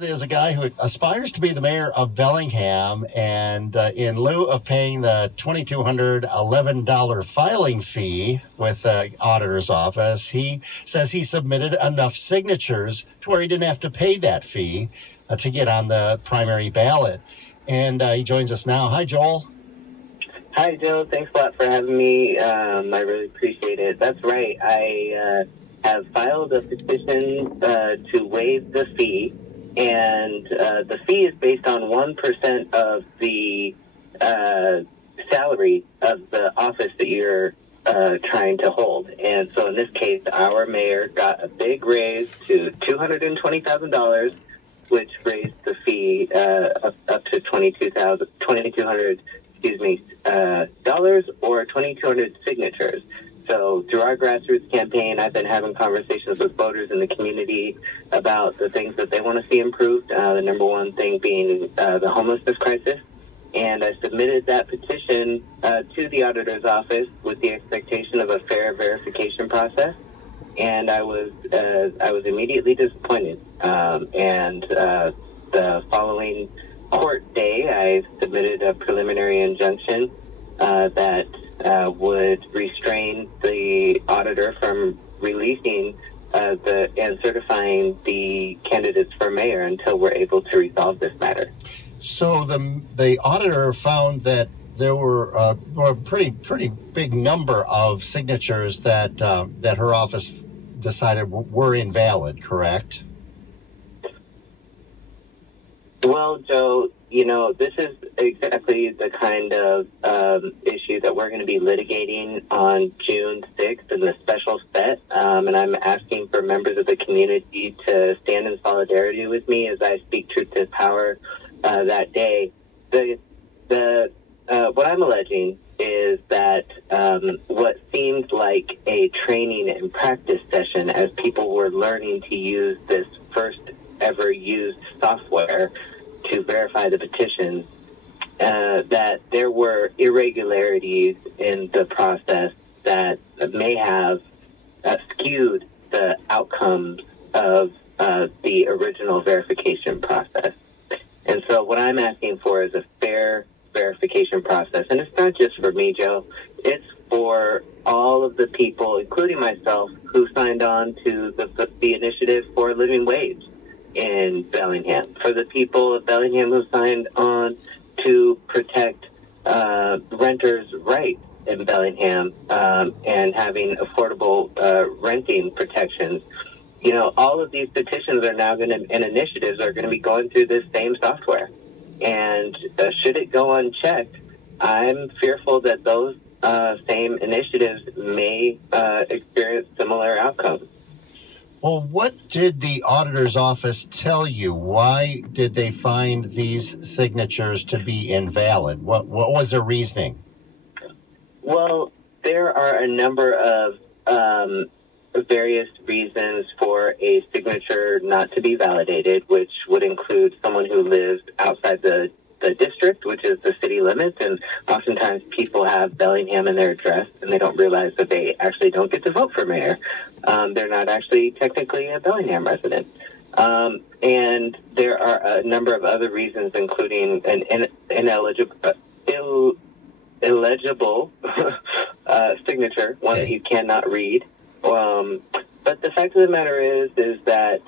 There's a guy who aspires to be the mayor of Bellingham, and in lieu of paying the $2,211 filing fee with the auditor's office, he says he submitted enough signatures to where he didn't have to pay that fee to get on the primary ballot. And he joins us now. Hi, Joel. Hi, Joe. Thanks a lot for having me. I really appreciate it. That's right. I have filed a petition to waive the fee. And the fee is based on 1% of the salary of the office that you're trying to hold. And so in this case, our mayor got a big raise to $220,000, which raised the fee up to $2,200, dollars or 2,200 signatures. So through our grassroots campaign, I've been having conversations with voters in the community about the things that they want to see improved, the number one thing being the homelessness crisis. And I submitted that petition to the auditor's office with the expectation of a fair verification process. And I was immediately disappointed. The following court day, I submitted a preliminary injunction that would restrain the auditor from releasing and certifying the candidates for mayor until we're able to resolve this matter. So the auditor found that there were a pretty big number of signatures that her office decided were invalid, correct? Well, Joe, this is exactly the kind of issue that we're going to be litigating on June 6th in the special set. And I'm asking for members of the community to stand in solidarity with me as I speak truth to power that day. What I'm alleging is that what seemed like a training and practice session as people were learning to use this first ever used software to verify the petitions, that there were irregularities in the process that may have skewed the outcomes of the original verification process. And so what I'm asking for is a fair verification process. And it's not just for me, Joe. It's for all of the people, including myself, who signed on to the initiative for a living wage in Bellingham, for the people of Bellingham who signed on to protect renters' rights in Bellingham and having affordable renting protections. All of these petitions are now and initiatives are going to be going through this same software. And should it go unchecked, I'm fearful that those same initiatives may experience similar outcomes. Well, what did the auditor's office tell you? Why did they find these signatures to be invalid? What was their reasoning? Well, there are a number of various reasons for a signature not to be validated, which would include someone who lives outside the district, which is the city limits, and oftentimes people have Bellingham in their address and they don't realize that they actually don't get to vote for mayor. They're not actually technically a Bellingham resident. And there are a number of other reasons, including an illegible signature, one that you cannot read. But the fact of the matter is that,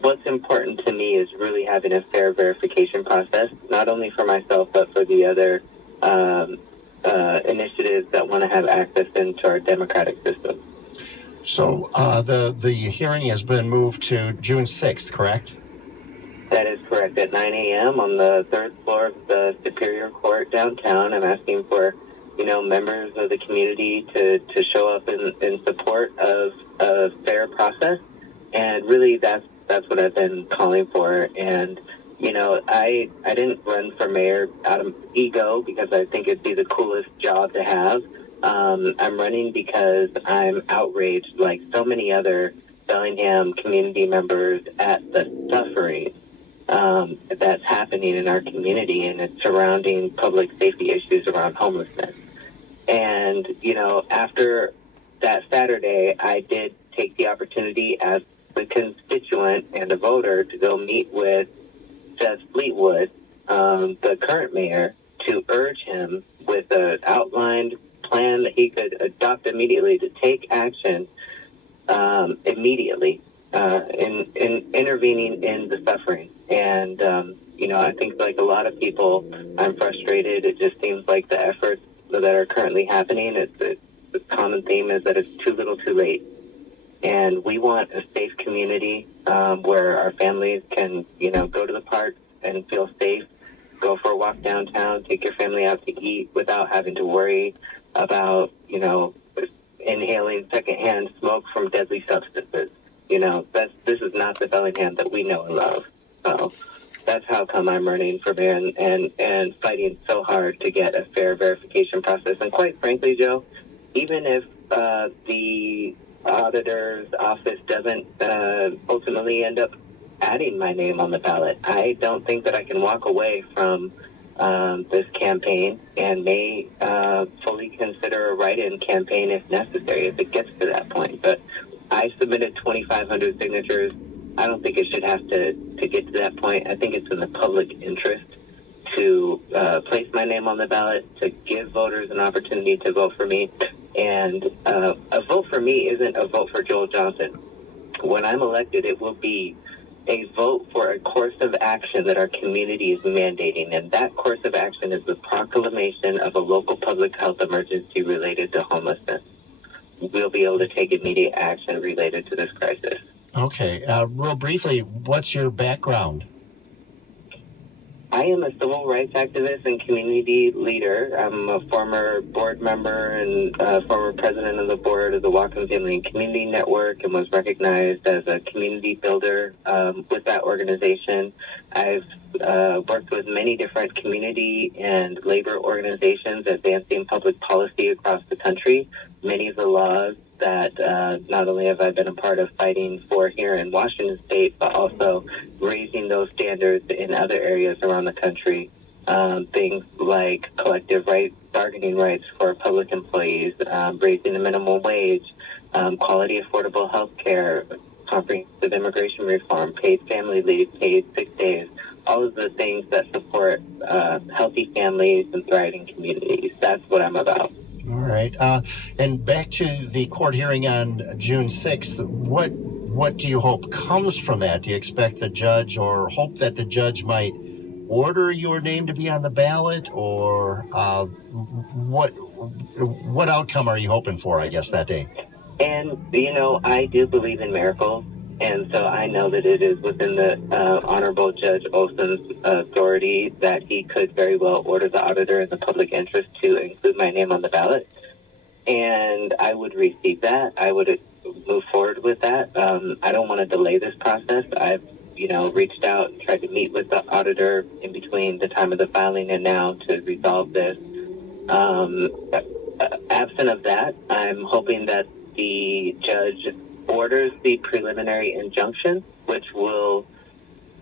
what's important to me is really having a fair verification process, not only for myself, but for the other initiatives that want to have access into our democratic system. So the hearing has been moved to June 6th, correct? That is correct. At 9 a.m. on the third floor of the Superior Court downtown. I'm asking for members of the community to show up in support of a fair process. And really, that's what I've been calling for. And, I didn't run for mayor out of ego because I think it'd be the coolest job to have. I'm running because I'm outraged, like so many other Bellingham community members, at the suffering that's happening in our community, and it's surrounding public safety issues around homelessness. And, after that Saturday, I did take the opportunity, as the constituent and the voter to go meet with Seth Fleetwood, the current mayor, to urge him with an outlined plan that he could adopt immediately to take action immediately in intervening in the suffering. And, I think like a lot of people, I'm frustrated. It just seems like the efforts that are currently happening, the common theme is that it's too little too late. And we want a safe community where our families can, go to the park and feel safe, go for a walk downtown, take your family out to eat without having to worry about, inhaling secondhand smoke from deadly substances. This is not the Bellingham that we know and love. So that's how come I'm running for mayor and fighting so hard to get a fair verification process. And quite frankly, Joe, even if the auditor's office doesn't ultimately end up adding my name on the ballot, I don't think that I can walk away from this campaign and may fully consider a write-in campaign if necessary, if it gets to that point. But I submitted 2,500 signatures. I don't think it should have to get to that point. I think it's in the public interest to place my name on the ballot, to give voters an opportunity to vote for me. And a vote for me isn't a vote for Joel Johnson. When I'm elected, it will be a vote for a course of action that our community is mandating. And that course of action is the proclamation of a local public health emergency related to homelessness. We'll be able to take immediate action related to this crisis. Okay. Real briefly, what's your background? I am a civil rights activist and community leader. I'm a former board member and former president of the board of the Whatcom Family and Community Network, and was recognized as a community builder with that organization. I've worked with many different community and labor organizations advancing public policy across the country. Many of the laws that not only have I been a part of fighting for here in Washington State, but also raising those standards in other areas around the country. Things like collective bargaining rights for public employees, raising the minimum wage, quality affordable health care, comprehensive immigration reform, paid family leave, paid sick days, all of the things that support healthy families and thriving communities. That's what I'm about. All right. And back to the court hearing on June 6th, what do you hope comes from that? Do you expect the judge, or hope that the judge might order your name to be on the ballot, or what outcome are you hoping for, I guess, that day? And, I do believe in miracles. And so I know that it is within the Honorable Judge Olson's authority that he could very well order the auditor in the public interest to include my name on the ballot. And I would receive that. I would move forward with that. I don't want to delay this process. I've, reached out and tried to meet with the auditor in between the time of the filing and now to resolve this. Absent of that, I'm hoping that the judge orders the preliminary injunction, which will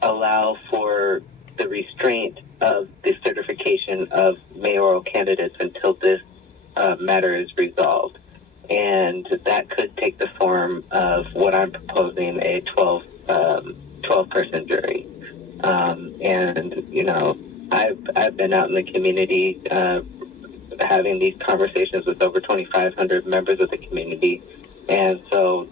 allow for the restraint of the certification of mayoral candidates until this matter is resolved. And that could take the form of what I'm proposing, a 12-person jury. I've been out in the community having these conversations with over 2,500 members of the community. And so,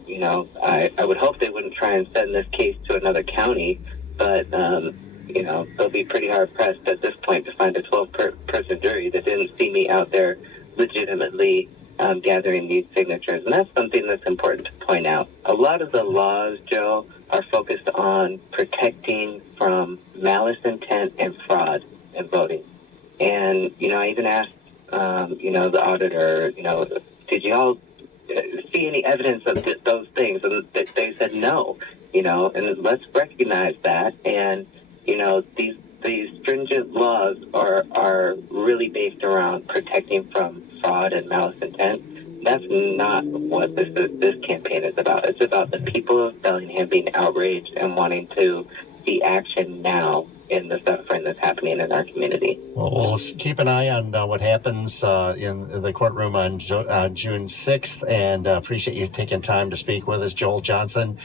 I would hope they wouldn't try and send this case to another county, but, they'll be pretty hard-pressed at this point to find a 12-person jury that didn't see me out there legitimately gathering these signatures. And that's something that's important to point out. A lot of the laws, Joe, are focused on protecting from malice, intent, and fraud in voting. And, I even asked, the auditor, did you all see any evidence of those things? And they said no, and let's recognize that. And, these stringent laws are really based around protecting from fraud and malice intent. That's not what this campaign is about. It's about the people of Bellingham being outraged and wanting to see action now in the suffering that's happening in our community. Well, we'll keep an eye on what happens in the courtroom on June 6th, and appreciate you taking time to speak with us. Joel Johnson,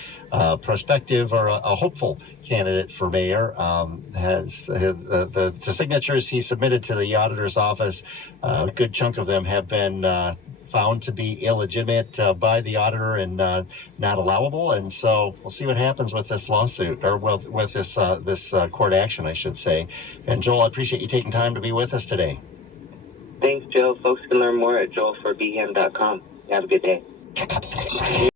prospective or a hopeful candidate for mayor, has the signatures he submitted to the auditor's office. A good chunk of them have been found to be illegitimate by the auditor and not allowable, and so we'll see what happens with this lawsuit, or with this court action, I should say. And Joel, I appreciate you taking time to be with us today. Thanks, Joe. Folks can learn more at joelforbeham.com. Have a good day.